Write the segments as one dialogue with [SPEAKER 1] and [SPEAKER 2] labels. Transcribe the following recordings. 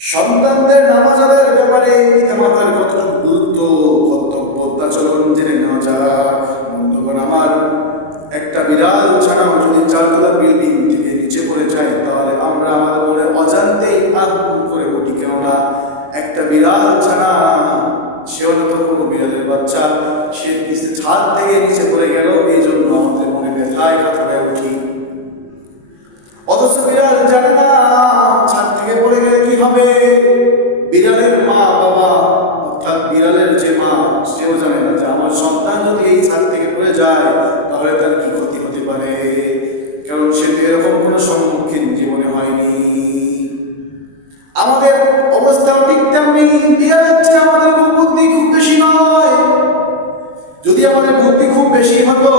[SPEAKER 1] সন্তানদের নামাজ আদায়ের ব্যাপারে পিতামাতার কতটুকু গুরুত্ব কর্তব্য চলুন জেনে নেওয়া যাক। বন্ধুগণ, আমার একটা বিড়াল ছাড়াও যদি চারতলা বিল্ডিং থেকে নিচে পড়ে যায়, তাহলে আমরা আমাদের মনে অজান্তেই আগ করে উঠি কেননা একটা বিড়াল ছাড়া সেও তো কোনো বিড়ালের বাচ্চা, সে ছাদ থেকে নিচে পড়ে গেল এই জন্য আমাদের মনে ব্যথায় কাতর হয়ে পড়ে গেলে কি হবে বিড়ালের মা বাবা, অর্থাৎ বিড়ালের যে মা সেও জানে না যে আমার সন্তান যদি এই ছাদ থেকে পড়ে যায়, তাহলে তার কি ক্ষতি হতে পারে? কারণ সে এরকম কোনো সম্মুখীন জীবনে হয়নি। আমাদের অবস্থাও ঠিক তেমনি, বিড়াল হচ্ছে আমাদের বুদ্ধি খুব বেশি নয়। যদি আমাদের বুদ্ধি খুব বেশি হতো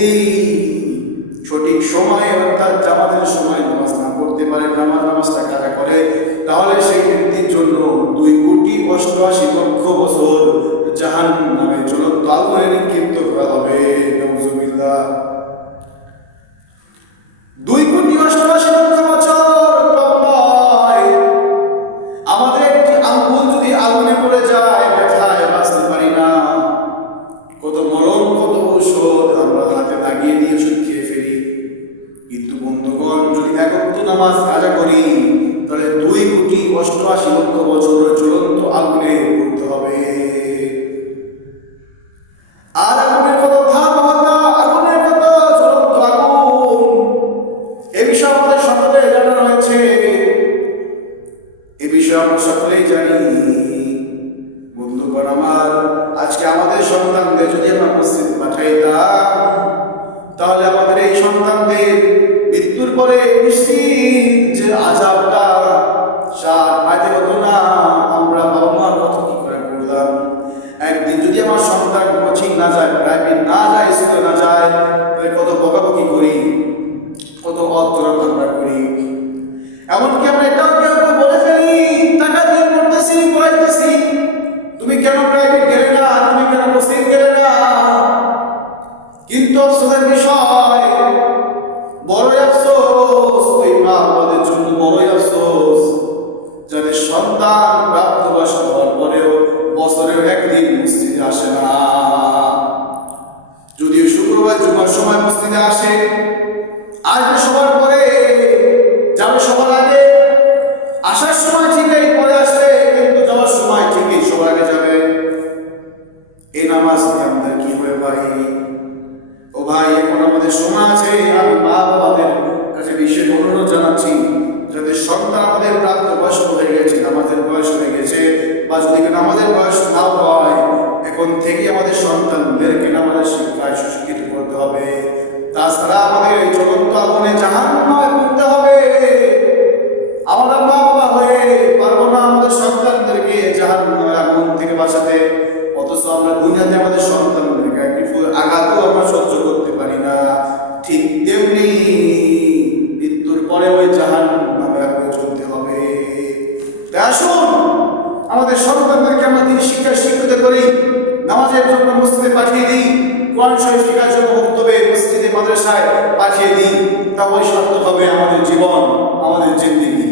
[SPEAKER 1] e ঔষধ আমরা হাতে লাগিয়ে দিয়ে ওষুধ খেয়ে ফেলি। কিন্তু বন্ধুগণ, যদি একত্র নামাজ কাজা করি, তাহলে দুই কোটি অষ্টআশি লক্ষ বছর চূড়ান্ত আগুনে পড়তে হবে। এ বিষয়ে সকলেই জানি। বন্ধুগণ আমার আজকে আমাদের সন্তানদের যদি আমরা মসজিদে পাঠাইতাম তাহলে আমাদের এই সন্তানদের মৃত্যুর পরে নিশ্চিত কিন্তু অফসোসের বিষয় ওই মা আমাদের জন্য যাদের সন্তান প্রাপ্তবয়স্ক হওয়ার পরেও বছরের একদিন মসজিদে আসে না। যদিও শুক্রবার জুমার সময় মসজিদে আসে আসবে সবার পরে আছে আমি মা বাবাদের কাছে বিশেষ অনুরোধ জানাচ্ছি যাদের সন্তান আমাদের প্রাপ্ত বয়স্ক হয়ে গেছে আমাদের বয়স হয়ে গেছে, বা যদি আমাদের বয়স না হয় এখন থেকেই আমাদের সন্তানদেরকে আমাদের শিক্ষায় সুশিক্ষিত করতে হবে। আমাদের সন্তানদেরকে আমরা তিনি শিক্ষায় শিক্ষিত করি, নামাজের জন্য মসজিদে পাঠিয়ে দিই, কোরআন শরীফ শেখার জন্য বক্তব্যে মসজিদে মাদ্রাসায় পাঠিয়ে দিই তা ওই সার্থক হবে আমাদের জীবন, আমাদের জিন্দিগি।